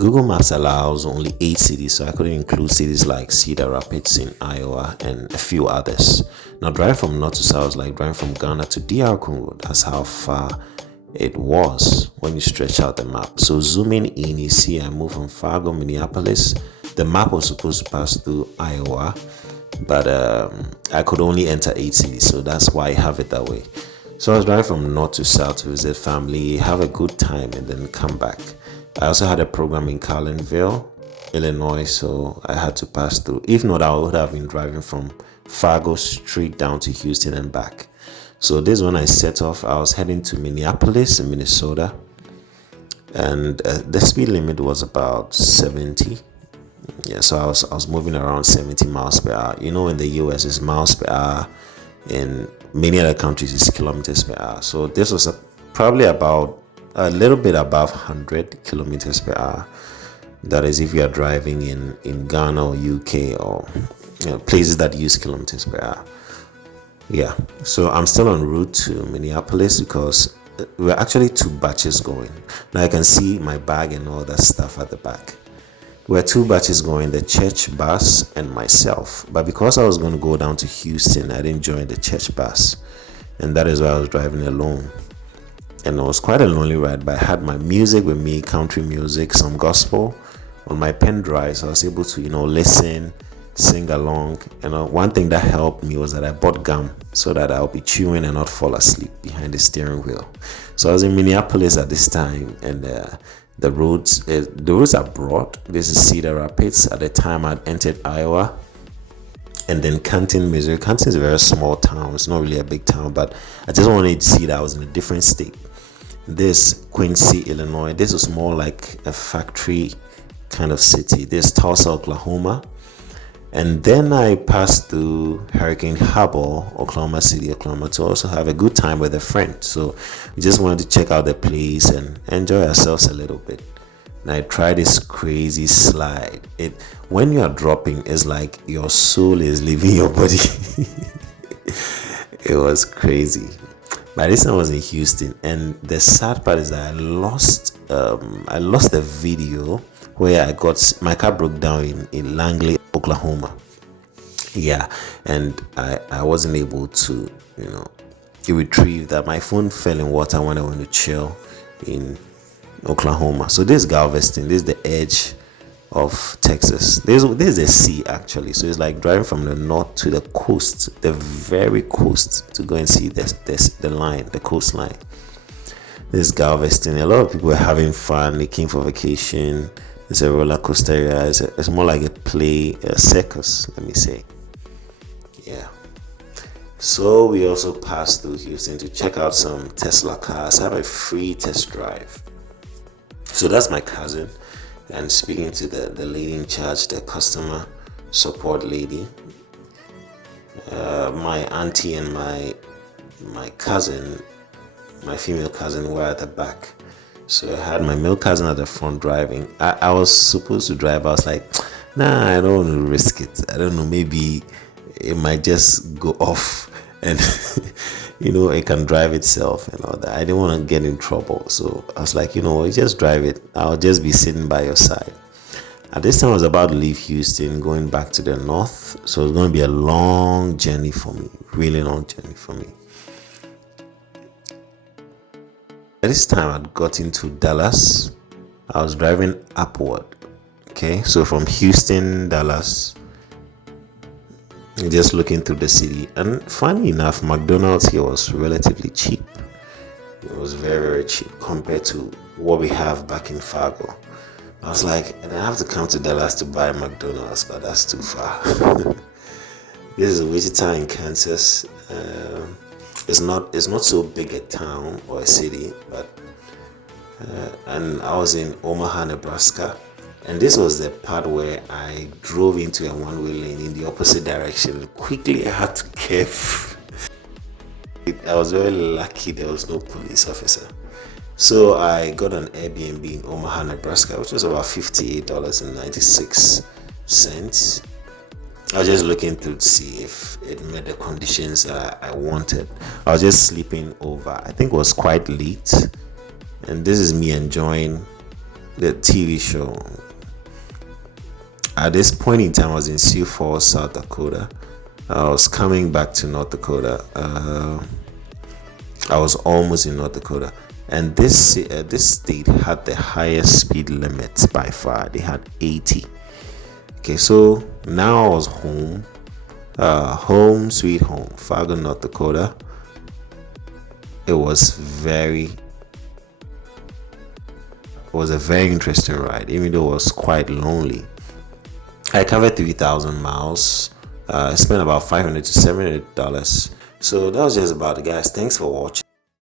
Google Maps allows only 8 cities, so I couldn't include cities like Cedar Rapids in Iowa and a few others. Now, driving from north to south, like driving from Ghana to DR Congo, that's how far it was when you stretch out the map. So, zooming in, you see I moved from Fargo, Minneapolis. The map was supposed to pass through Iowa, but I could only enter 8 cities, so that's why I have it that way. So I was driving from north to south to visit family, have a good time, and then come back. I also had a program in Carlinville, Illinois, so I had to pass through. If not, I would have been driving from Fargo straight down to Houston and back. So this when I set off, I was heading to Minneapolis in Minnesota, and the speed limit was about 70. Yeah, so I was moving around 70 miles per hour. You know, in the US it's miles per hour. In many other countries it's kilometers per hour. So this was probably about a little bit above 100 kilometers per hour. That is if you are driving in Ghana or UK or places that use kilometers per hour. Yeah, so I'm still en route to Minneapolis because we're actually 2 batches going. Now I can see my bag and all that stuff at the back. We're 2 batches going, the church bus and myself. But because I was going to go down to Houston, I didn't join the church bus. And that is why I was driving alone. And it was quite a lonely ride, but I had my music with me, country music, some gospel on my pen drive. So I was able to, listen, sing along. One thing that helped me was that I bought gum so that I'll be chewing and not fall asleep behind the steering wheel. So I was in Minneapolis at this time, and the roads are broad. This is Cedar Rapids. At the time, I'd entered Iowa, and then Canton, Missouri. Canton is a very small town. It's not really a big town, but I just wanted to see that I was in a different state. This Quincy, Illinois. This was more like a factory kind of city. This Tulsa, Oklahoma. And then I passed through Hurricane Harbor, Oklahoma City, Oklahoma, to also have a good time with a friend. So we just wanted to check out the place and enjoy ourselves a little bit. And I tried this crazy slide. When you are dropping, it's like your soul is leaving your body. It was crazy. By this time I was in Houston, and the sad part is that I lost the video where my car broke down in Langley, Oklahoma. Yeah, and I wasn't able to retrieve that. My phone fell in water when I went to chill in Oklahoma. So this is Galveston. This is the edge of Texas. This is the sea actually. So it's like driving from the north to the coast, the very coast, to go and see the coastline. This is Galveston. A lot of people are having fun. They came for vacation. It's a roller coaster area. It's more like a circus, let me say. Yeah. So we also passed through Houston to check out some Tesla cars. Have a free test drive. So that's my cousin, and speaking to the lady in charge, the customer support lady. My auntie and my cousin, my female cousin, were at the back. So I had my male cousin at the front driving. I was supposed to drive. I was like, nah, I don't want to risk it. I don't know, maybe it might just go off and it can drive itself and all that. I didn't want to get in trouble. So I was like, just drive it. I'll just be sitting by your side. At this time I was about to leave Houston, going back to the north. So it's going to be a long journey for me, really long journey for me. At this time, I'd got into Dallas. I was driving upward. Okay, so from Houston, Dallas, just looking through the city. And funny enough, McDonald's here was relatively cheap. It was very, very cheap compared to what we have back in Fargo. I was like, and I have to come to Dallas to buy McDonald's, but that's too far. This is Wichita in Kansas. It's not so big a town or a city, but and I was in Omaha, Nebraska, and this was the part where I drove into a one-way lane in the opposite direction. Quickly, I had to curve. I was very lucky there was no police officer, so I got an Airbnb in Omaha, Nebraska, which was about $58.96. I was just looking to see if it met the conditions that I wanted. I was just sleeping over. I think it was quite late. And this is me enjoying the TV show. At this point in time, I was in Sioux Falls, South Dakota. I was coming back to North Dakota. I was almost in North Dakota, and this state had the highest speed limit by far. They had 80. Okay, so now I was home, home sweet home, Fargo, North Dakota. It was a very interesting ride, even though it was quite lonely. I covered 3,000 miles. I spent about $500 to $700. So that was just about it, guys. Thanks for watching.